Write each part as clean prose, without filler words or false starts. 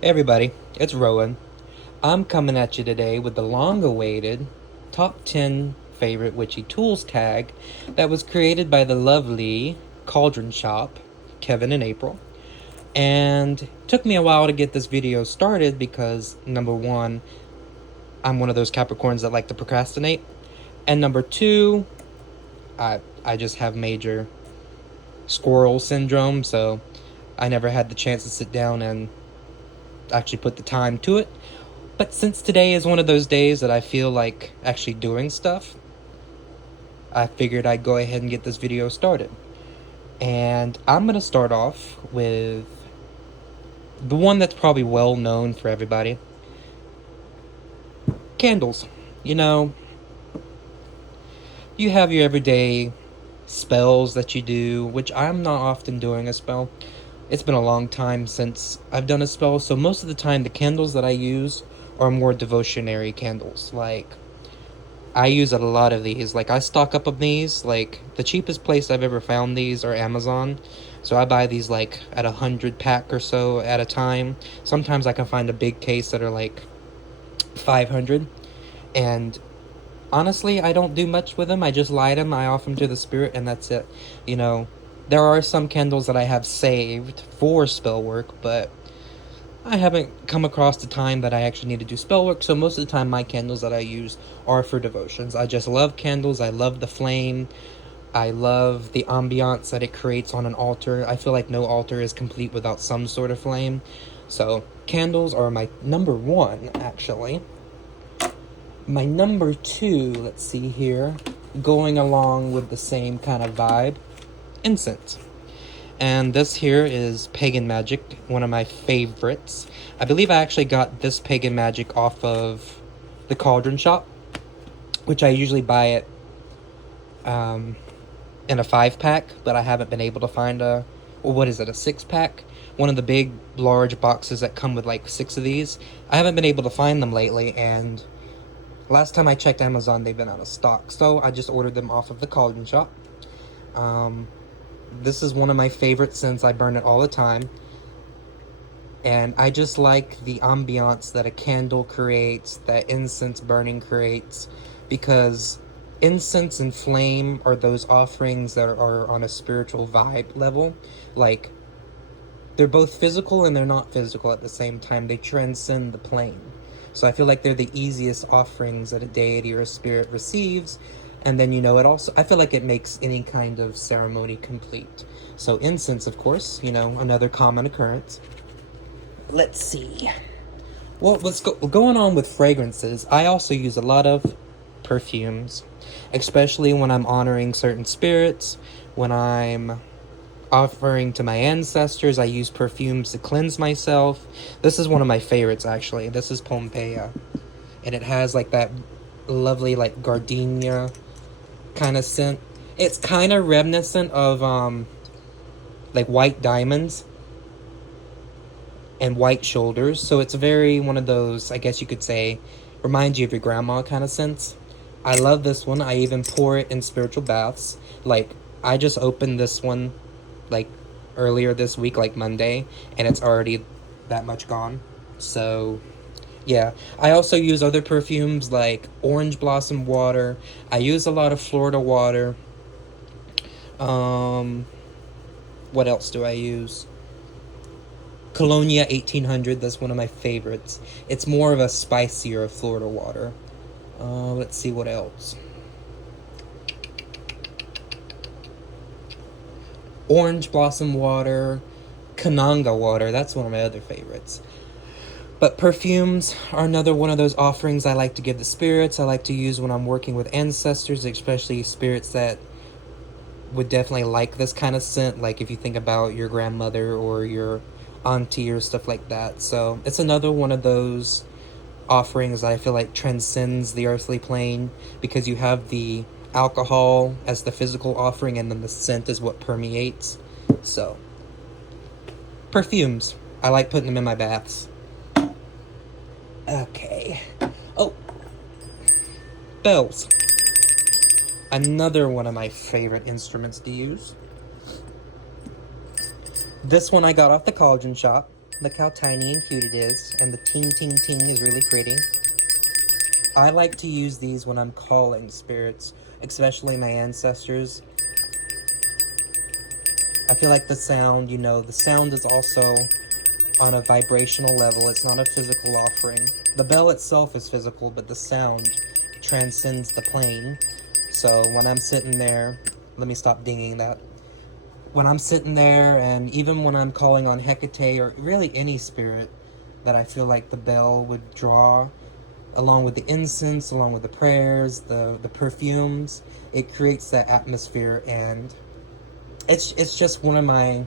Hey everybody, it's Rowan. I'm coming at you today with the long-awaited top 10 favorite Witchy Tools tag that was created by the lovely Cauldron Shoppe, Kevin and April. And it took me a while to get this video started because, number one, I'm one of those Capricorns that like to procrastinate. And number two, I just have major squirrel syndrome, so I never had the chance to sit down and actually put the time to it. But since today is one of those days that I feel like actually doing stuff, I figured I'd go ahead and get this video started. And I'm going to start off with the one that's probably well known for everybody. Candles. You know, you have your everyday spells that you do, which I'm not often doing a spell. It's been a long time since I've done a spell, so most of the time the candles that I use are more devotionary candles. Like, I use a lot of these. Like, I stock up on these. Like, the cheapest place I've ever found these are Amazon. So I buy these like at 100 pack or so at a time. Sometimes I can find a big case that are like 500. And honestly, I don't do much with them. I just light them, I offer them to the spirit, and that's it. You know, there are some candles that I have saved for spell work, but I haven't come across the time that I actually need to do spell work, so most of the time my candles that I use are for devotions. I just love candles. I love the flame. I love the ambiance that it creates on an altar. I feel like no altar is complete without some sort of flame. So candles are my number one, actually. My number two, let's see here, going along with the same kind of vibe, incense. And this here is Pagan Magic, one of my favorites. I believe I actually got this Pagan Magic off of the Cauldron Shoppe, which I usually buy it in a 5-pack, but I haven't been able to find a 6-pack? One of the big, large boxes that come with like 6 of these. I haven't been able to find them lately, and last time I checked Amazon, they've been out of stock, so I just ordered them off of the Cauldron Shoppe. This is one of my favorites since I burn it all the time. And I just like the ambiance that a candle creates, that incense burning creates, because incense and flame are those offerings that are on a spiritual vibe level. Like, they're both physical and they're not physical at the same time. They transcend the plane. So I feel like they're the easiest offerings that a deity or a spirit receives. And then, it also, I feel like it makes any kind of ceremony complete. So incense, of course, another common occurrence. Let's see. Well, going on with fragrances, I also use a lot of perfumes, especially when I'm honoring certain spirits, when I'm offering to my ancestors. I use perfumes to cleanse myself. This is one of my favorites, actually. This is Pompeia, and it has like that lovely like gardenia kind of scent. It's kind of reminiscent of like white diamonds and white shoulders, so it's very one of those, I guess you could say, reminds you of your grandma kind of scents. I love this one. I even pour it in spiritual baths. Like, I just opened this one like earlier this week, like Monday, and it's already that much gone. So yeah, I also use other perfumes like orange blossom water. I use a lot of Florida water. What else do I use? Colonia 1800, that's one of my favorites. It's more of a spicier Florida water. Let's see what else. Orange blossom water, Kananga water, that's one of my other favorites. But perfumes are another one of those offerings I like to give the spirits. I like to use when I'm working with ancestors, especially spirits that would definitely like this kind of scent. Like if you think about your grandmother or your auntie or stuff like that. So it's another one of those offerings that I feel like transcends the earthly plane, because you have the alcohol as the physical offering and then the scent is what permeates. So perfumes, I like putting them in my baths. Okay. Oh, bells. Another one of my favorite instruments to use. This one I got off the Cauldron Shoppe. Look how tiny and cute it is, and the ting ting ting is really pretty. I like to use these when I'm calling spirits, especially my ancestors. I feel like the sound, the sound is also on a vibrational level. It's not a physical offering. The bell itself is physical, but the sound transcends the plane. So when I'm sitting there, let me stop dinging that. When I'm sitting there, and even when I'm calling on Hecate, or really any spirit that I feel like the bell would draw, along with the incense, along with the prayers, the perfumes, it creates that atmosphere, and it's just one of my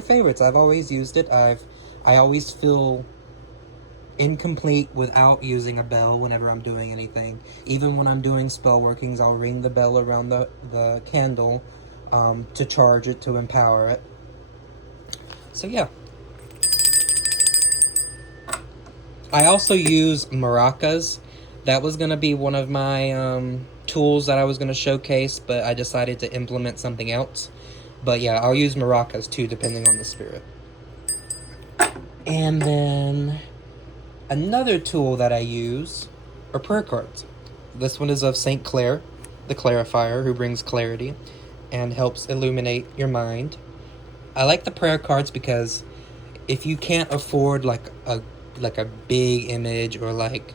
favorites. I've always used it. I always feel incomplete without using a bell whenever I'm doing anything. Even when I'm doing spell workings, I'll ring the bell around the candle to charge it, to empower it. So yeah. I also use maracas. That was going to be one of my tools that I was going to showcase, but I decided to implement something else. But yeah, I'll use maracas too, depending on the spirit. And then another tool that I use are prayer cards. This one is of St. Clair, the clarifier, who brings clarity and helps illuminate your mind. I like the prayer cards because if you can't afford like a big image, or like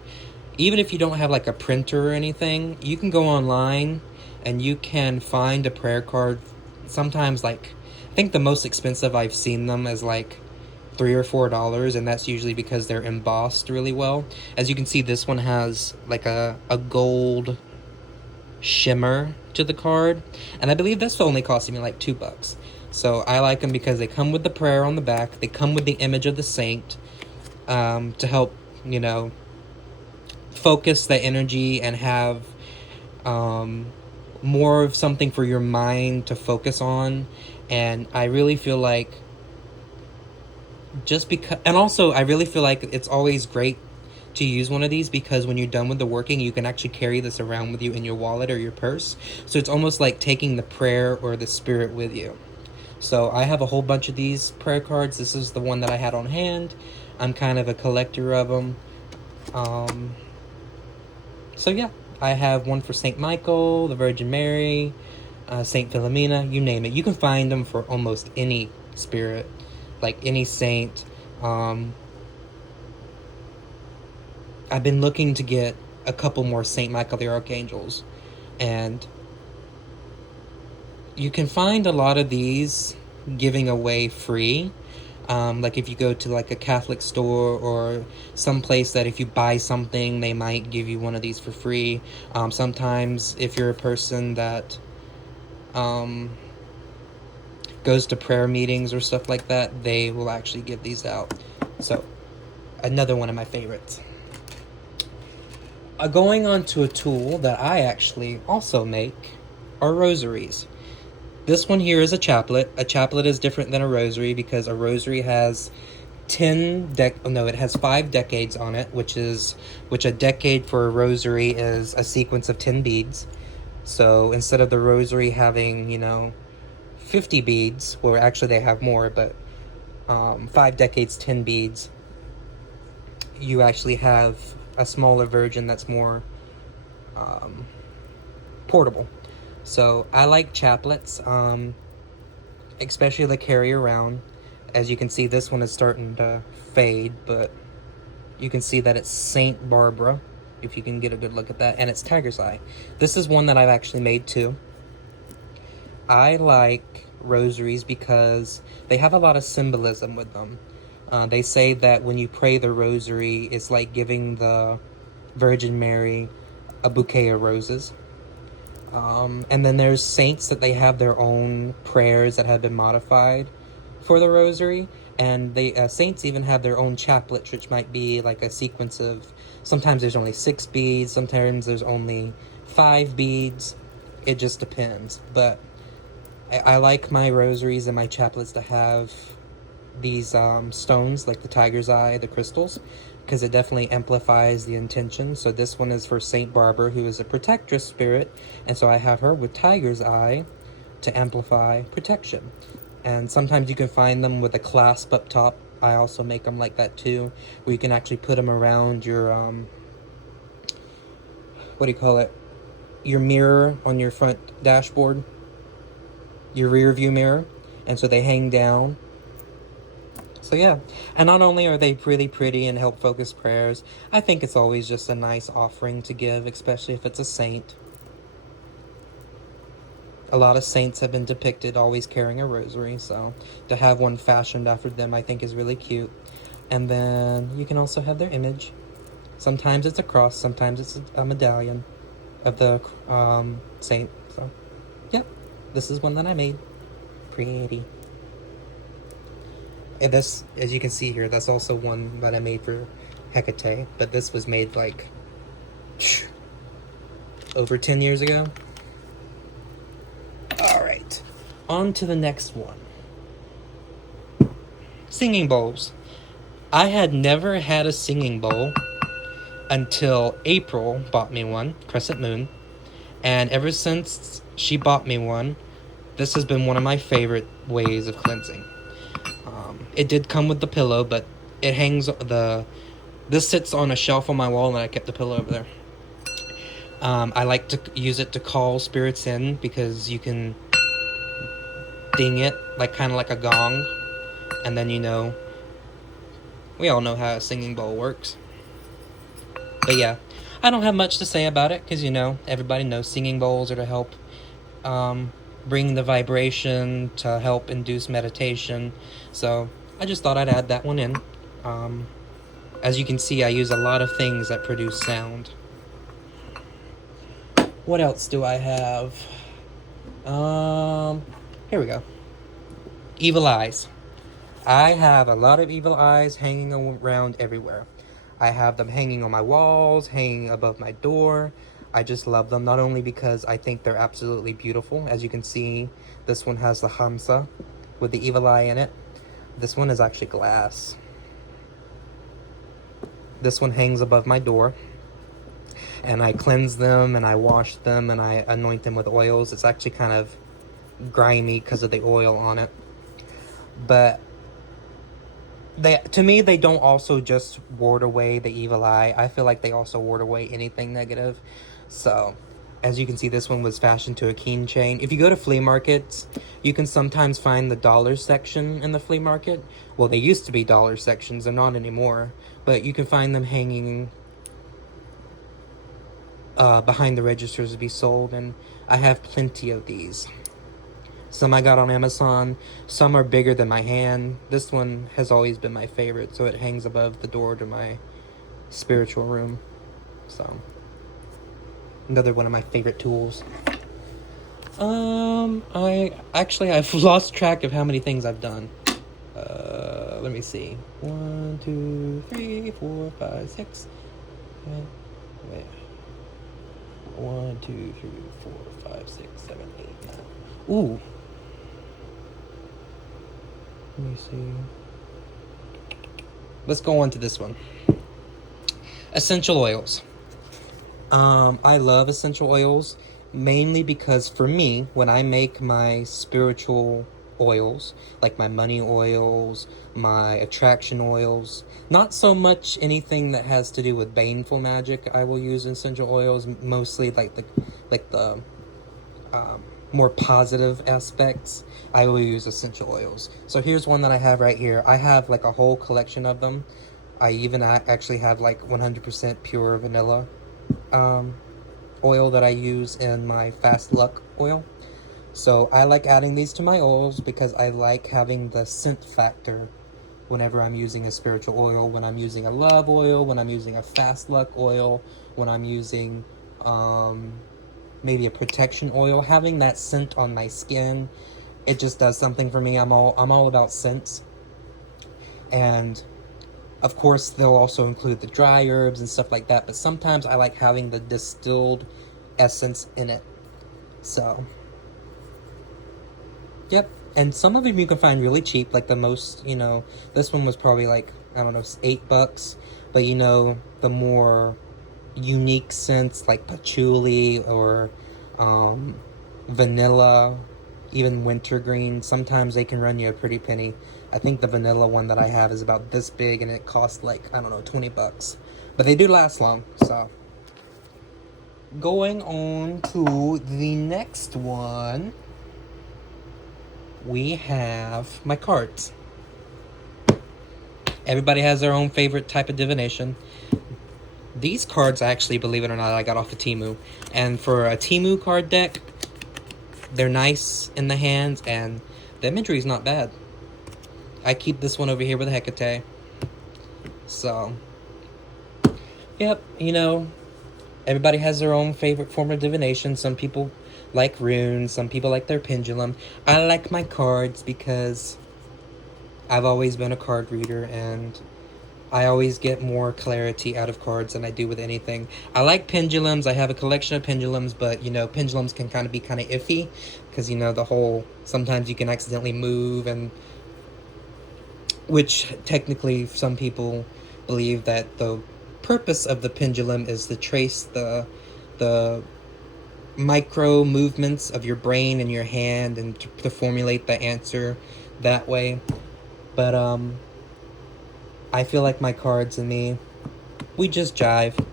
even if you don't have like a printer or anything, you can go online and you can find a prayer card. Sometimes, like, I think the most expensive I've seen them is like $3 or $4, and that's usually because they're embossed really well. As you can see, this one has like a gold shimmer to the card, and I believe this only costing me like $2. So I like them because they come with the prayer on the back, they come with the image of the saint, to help, focus the energy and have more of something for your mind to focus on. And I really feel like I really feel like it's always great to use one of these, because when you're done with the working, you can actually carry this around with you in your wallet or your purse. So it's almost like taking the prayer or the spirit with you. So I have a whole bunch of these prayer cards. This is the one that I had on hand. I'm kind of a collector of them. So yeah, I have one for St. Michael, the Virgin Mary, St. Philomena, you name it. You can find them for almost any spirit, like any saint. I've been looking to get a couple more St. Michael the Archangels, and you can find a lot of these giving away free. Like if you go to like a Catholic store or some place that if you buy something, they might give you one of these for free. Sometimes if you're a person that goes to prayer meetings or stuff like that, they will actually give these out. So another one of my favorites. Going on to a tool that I actually also make are rosaries. This one here is a chaplet. A chaplet is different than a rosary because a rosary has it has 5 decades on it, which a decade for a rosary is a sequence of 10 beads. So instead of the rosary having, 50 beads, well, actually they have more, but 5 decades, 10 beads, you actually have a smaller version that's more portable. So I like chaplets, especially to carry around. As you can see, this one is starting to fade, but you can see that it's Saint Barbara, if you can get a good look at that, and it's Tiger's Eye. This is one that I've actually made too. I like rosaries because they have a lot of symbolism with them. They say that when you pray the rosary, it's like giving the Virgin Mary a bouquet of roses. And then there's saints that they have their own prayers that have been modified for the rosary. And saints even have their own chaplets, which might be like a sequence of, sometimes there's only 6 beads, sometimes there's only 5 beads. It just depends. But I like my rosaries and my chaplets to have these stones, like the Tiger's Eye, the crystals, because it definitely amplifies the intention. So this one is for Saint Barbara, who is a protectress spirit, and so I have her with Tiger's Eye to amplify protection. And sometimes you can find them with a clasp up top I also make them like that too, where you can actually put them around your what do you call it? Your mirror on your front dashboard, your rear view mirror, and so they hang down. So yeah, and not only are they really pretty and help focus prayers, I think it's always just a nice offering to give, especially if it's a saint. A lot of saints have been depicted always carrying a rosary, so to have one fashioned after them I think is really cute. And then you can also have their image. Sometimes it's a cross, sometimes it's a medallion of the saint. So, yeah, this is one that I made. Pretty. And this, as you can see here, that's also one that I made for Hecate, but this was made like over 10 years ago. Alright, on to the next one. Singing bowls. I had never had a singing bowl until April bought me one, Crescent Moon, and ever since she bought me one, this has been one of my favorite ways of cleansing. It did come with the pillow, but it hangs this sits on a shelf on my wall, and I kept the pillow over there. I like to use it to call spirits in because you can ding it like kind of like a gong, and then we all know how a singing bowl works. But yeah, I don't have much to say about it because everybody knows singing bowls are to help bring the vibration, to help induce meditation. So I just thought I'd add that one in. As you can see, I use a lot of things that produce sound. What else do I have? Here we go. Evil eyes. I have a lot of evil eyes hanging around everywhere. I have them hanging on my walls, hanging above my door. I just love them, not only because I think they're absolutely beautiful. As you can see, this one has the Hamsa with the evil eye in it. This one is actually glass. This one hangs above my door. And I cleanse them, and I wash them, and I anoint them with oils. It's actually kind of grimy because of the oil on it. But to me, they don't also just ward away the evil eye. I feel like they also ward away anything negative. So, as you can see, this one was fashioned to a keychain. If you go to flea markets, you can sometimes find the dollar section in the flea market. Well, they used to be dollar sections. They're not anymore. But you can find them hanging behind the registers to be sold. And I have plenty of these. Some I got on Amazon. Some are bigger than my hand. This one has always been my favorite, so it hangs above the door to my spiritual room. So, another one of my favorite tools. I've lost track of how many things I've done. Let me see. 1, 2, 3, 4, 5, 6. Wait. 1, 2, 3, 4, 5, 6, 7, 8, 9. Ooh. Let me see. Let's go on to this one. Essential oils. I love essential oils, mainly because for me, when I make my spiritual oils, like my money oils, my attraction oils, not so much anything that has to do with baneful magic, I will use essential oils, mostly like the more positive aspects, I will use essential oils. So here's one that I have right here. I have like a whole collection of them. I even actually have like 100% pure vanilla oil that I use in my fast luck oil. So I like adding these to my oils because I like having the scent factor whenever I'm using a spiritual oil, when I'm using a love oil, when I'm using a fast luck oil, when I'm using maybe a protection oil. Having that scent on my skin, it just does something for me. I'm all about scents. And of course, they'll also include the dry herbs and stuff like that, but sometimes I like having the distilled essence in it. So, yep. And some of them you can find really cheap, like the most, this one was probably like, I don't know, $8. But the more unique scents like patchouli or vanilla, even wintergreen, sometimes they can run you a pretty penny. I think the vanilla one that I have is about this big, and it costs like, I don't know, 20 bucks. But they do last long, so. Going on to the next one, we have my cards. Everybody has their own favorite type of divination. These cards, actually, believe it or not, I got off of Temu. And for a Temu card deck, they're nice in the hands, and the imagery is not bad. I keep this one over here with a Hecate. So, yep, you know, everybody has their own favorite form of divination. Some people like runes, some people like their pendulum. I like my cards because I've always been a card reader, and I always get more clarity out of cards than I do with anything. I like pendulums. I have a collection of pendulums, but, you know, pendulums can kind of be kind of iffy because, you know, the whole, sometimes you can accidentally move, and which technically some people believe that the purpose of the pendulum is to trace the micro movements of your brain and your hand, and to formulate the answer that way. But I feel like my cards and me, we just jive.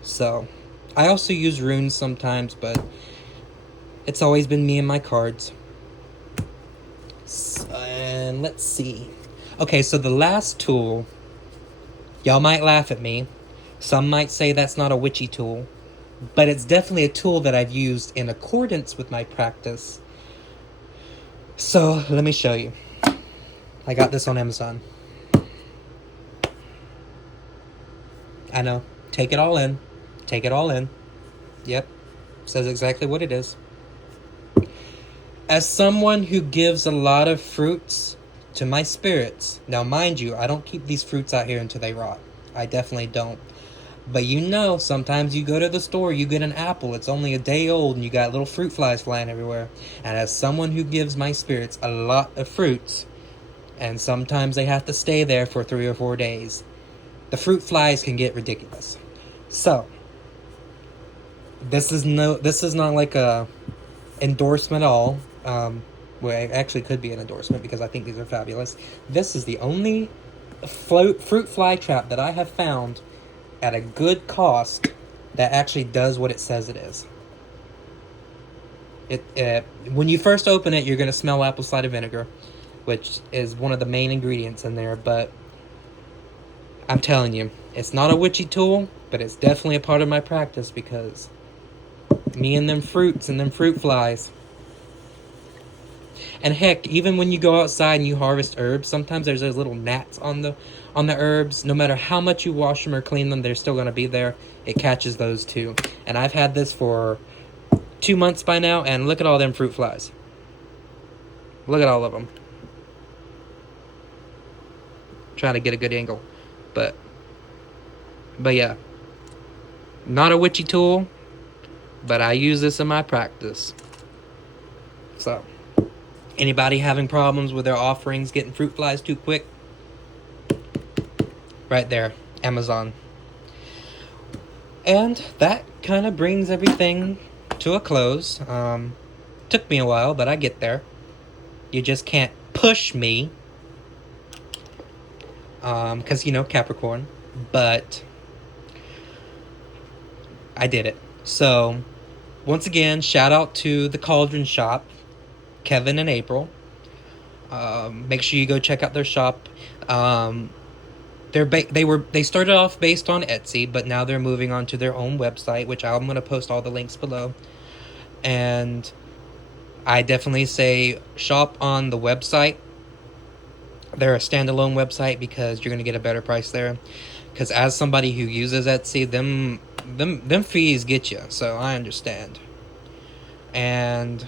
So I also use runes sometimes, but it's always been me and my cards. And let's see. Okay, so the last tool, y'all might laugh at me. Some might say that's not a witchy tool, but it's definitely a tool that I've used in accordance with my practice. So let me show you. I got this on Amazon. I know. Take it all in. Take it all in. Yep. Says exactly what it is. As someone who gives a lot of fruits to my spirits, now mind you, I don't keep these fruits out here until they rot. I definitely don't. But you know, sometimes you go to the store, you get an apple, it's only a day old, and you got little fruit flies flying everywhere. And as someone who gives my spirits a lot of fruits, and sometimes they have to stay there for 3 or 4 days, the fruit flies can get ridiculous. So, this is not like a endorsement at all. Well, it actually could be an endorsement because I think these are fabulous. This is the only fruit fly trap that I have found at a good cost that actually does what it says it is. When you first open it, you're going to smell apple cider vinegar, which is one of the main ingredients in there, but I'm telling you, it's not a witchy tool, but it's definitely a part of my practice because me and them fruits and them fruit flies. And heck, even when you go outside and you harvest herbs, sometimes there's those little gnats on the herbs. No matter how much you wash them or clean them, they're still going to be there. It catches those too. And I've had this for 2 months by now, and look at all them fruit flies. Look at all of them. Trying to get a good angle. But yeah. Not a witchy tool, but I use this in my practice. So, anybody having problems with their offerings getting fruit flies too quick? Right there, Amazon. And that kind of brings everything to a close. Took me a while, but I get there. You just can't push me. Because, you know, Capricorn. But I did it. So, once again, shout out to the Cauldron Shoppe, Kevin and April. Make sure you go check out their shop. They started off based on Etsy, but now they're moving on to their own website, which I'm going to post all the links below. And I definitely say shop on the website. They're a standalone website because you're going to get a better price there. Because as somebody who uses Etsy, them fees get you, so I understand. And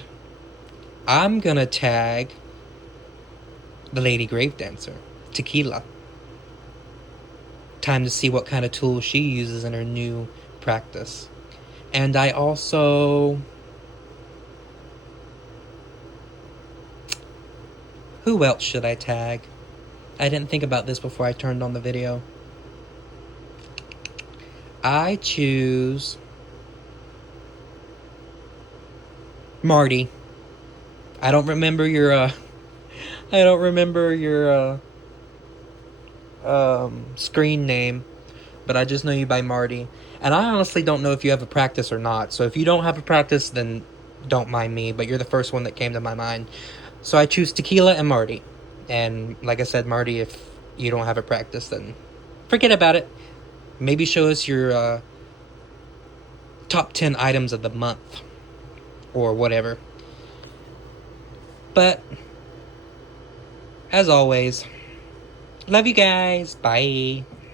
I'm going to tag the Lady Grave Dancer, Tequila. Time to see what kind of tools she uses in her new practice. And I also... Who else should I tag? I didn't think about this before I turned on the video. I choose... Marty. I don't remember your I don't remember your screen name, but I just know you by Marty. And I honestly don't know if you have a practice or not. So if you don't have a practice, then don't mind me. But you're the first one that came to my mind. So I choose Tequila and Marty. And like I said, Marty, if you don't have a practice, then forget about it. Maybe show us your top 10 items of the month or whatever. But as always, love you guys. Bye.